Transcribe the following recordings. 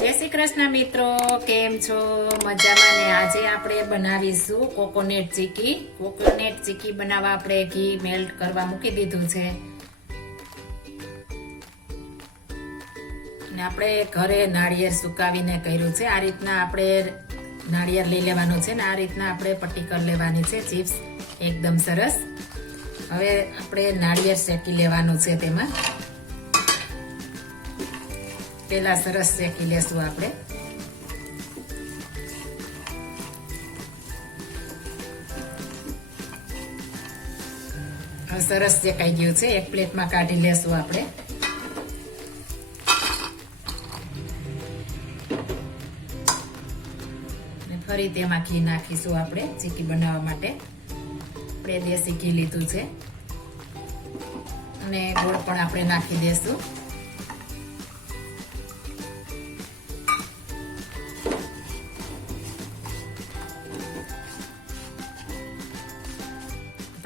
જય શ્રી કૃષ્ણ મિત્રો, કેમ છો? મજામાં ને આજે આપણે બનાવીશું કોકોનેટ ચીકી. કોકોનેટ ચીકી બનાવવા આપણે ઘી મેલ્ટ કરવા મૂકી દીધું છે. ને આપણે ઘરે નાળિયેર સુકાવીને કર્યું છે. આ રીતના આપણે નાળિયેર લઈ લેવાનું છે ને આ રીતના આપણે પટ્ટી કરી લેવાની છે. ચિપ્સ એકદમ સરસ. હવે આપણે નાળિયેર શેકી લેવાનું છે તેમાં. પેલા સરસ શેકી લેશું આપણે. સરસ શેકાઈ ગયું છે. એક પ્લેટમાં કાઢી લેશું આપણે. ફરી તેમાં ઘી નાખીશું આપણે ચીકી બનાવવા માટે. આપણે દેશી ઘી લીધું છે. અને ગોળ પણ આપણે નાખી દેશું.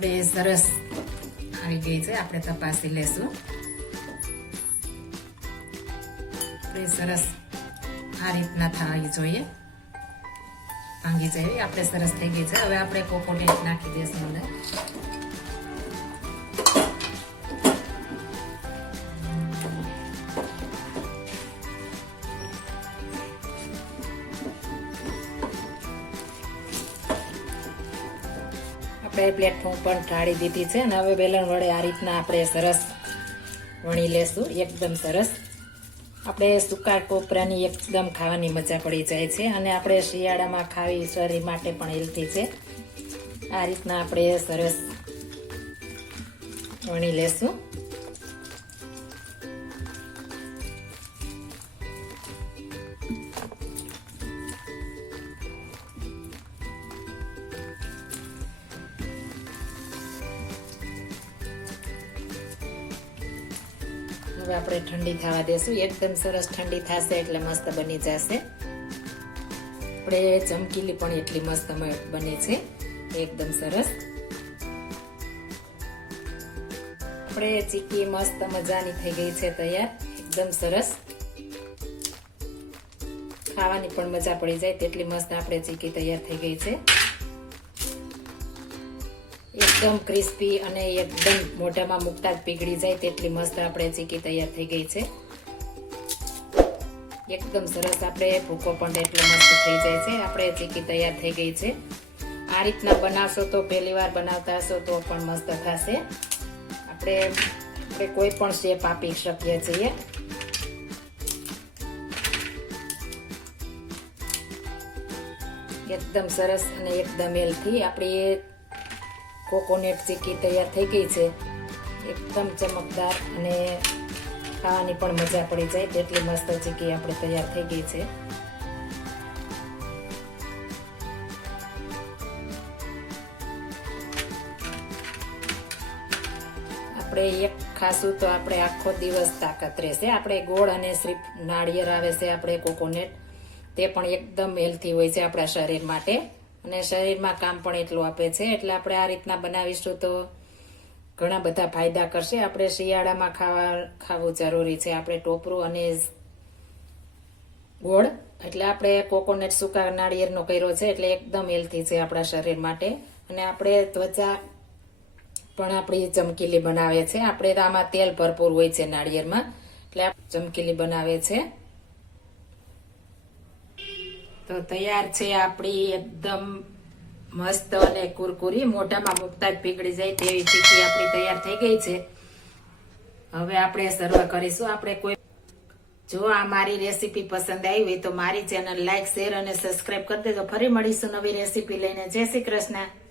આપણે સરસ આવી ગઈ છે. આપણે તપાસી લેશું. આપણે સરસ આ રીતના થવી જોઈએ. ભાંગી જાય એવી આપણે સરસ થઈ ગઈ છે. હવે આપણે કોકોનટ નાખી દઈશું અંદર. આપણે પ્લેટફોર્મ પણ ઢાળી દીધી છે અને હવે વેલણ વડે આ રીતના આપણે સરસ વણી લેશું, એકદમ સરસ. આપણે સૂકા કોપરાની એકદમ ખાવાની મજા પડી જાય છે અને આપણે શિયાળામાં ખાવી શરીર માટે પણ હેલ્ધી છે. આ રીતના આપણે સરસ વણી લેશું. હવે આપણે ઠંડી થવા દેશું. એકદમ સરસ ઠંડી થશે એટલે મસ્ત બની જશે. આપણે ચમકીલી પણ એટલી મસ્ત બને છે. એકદમ સરસ. આપણે ચીકી મસ્ત મજાની થઈ ગઈ છે તૈયાર. એકદમ સરસ. ખાવાની પણ મજા પડી જાય. તેટલી મસ્ત આપણે ચીકી તૈયાર થઈ ગઈ છે. એકદમ ક્રિસ્પી અને એકદમ મોઢામાં મૂકતા જ પીગળી જાય તેટલી મસ્ત આપણે ચીકી તૈયાર થઈ ગઈ છે. એકદમ સરસ આપણે ભૂકો પણ એટલો મસ્ત થઈ જાય છે. આપણે ચીકી તૈયાર થઈ ગઈ છે. આ રીતના બનાવશો તો પહેલી વાર બનાવતા હશો તો પણ મસ્ત થશે. આપણે આપણે કોઈ પણ શેપ આપી શકીએ છીએ. એકદમ સરસ અને એકદમ હેલ્થી આપણી કોકોનટ ચીકી તૈયાર થઈ ગઈ છે. એકદમ ચમકદાર અને ખાવાની પણ મજા પડી જાય તેટલી મસ્ત ચીકી આપણે તૈયાર થઈ ગઈ છે. આપણે એક ખાશું તો આપણે આખો દિવસ તાકાત રહેશે. આપણે ગોળ અને શ્રી નાળિયેર આવે છે આપણે કોકોનેટ. તે પણ એકદમ હેલ્થી હોય છે આપણા શરીર માટે. અને શરીરમાં કામ પણ એટલું આપે છે. એટલે આપણે આ રીતના બનાવીશું તો ઘણા બધા ફાયદા કરશે. આપણે શિયાળામાં ખાવા, ખાવું જરૂરી છે. આપણે ટોપરું અને ગોળ. એટલે આપણે કોકોનટ સૂકા નાળિયેરનો કર્યો છે. એટલે એકદમ હેલ્થી છે આપણા શરીર માટે. અને આપણે ત્વચા પણ આપણી ચમકીલી બનાવે છે. આપણે આમાં તેલ ભરપૂર હોય છે નાળિયેરમાં. એટલે ચમકીલી બનાવે છે. તો તૈયાર છે આપણી એકદમ મસ્ત અને કુરકુરી. મોઢામાં મૂકતા જ પીગળી જાય તેવી ચીકી આપણી તૈયાર થઈ ગઈ છે. હવે આપણે સર્વ કરીશું. આપણે કોઈ જો આ મારી રેસીપી પસંદ આવી હોય તો મારી ચેનલ લાઈક, શેર અને સબસ્ક્રાઇબ કરી દેજો. ફરી મળીશું નવી રેસીપી લઈને. જય શ્રી કૃષ્ણ.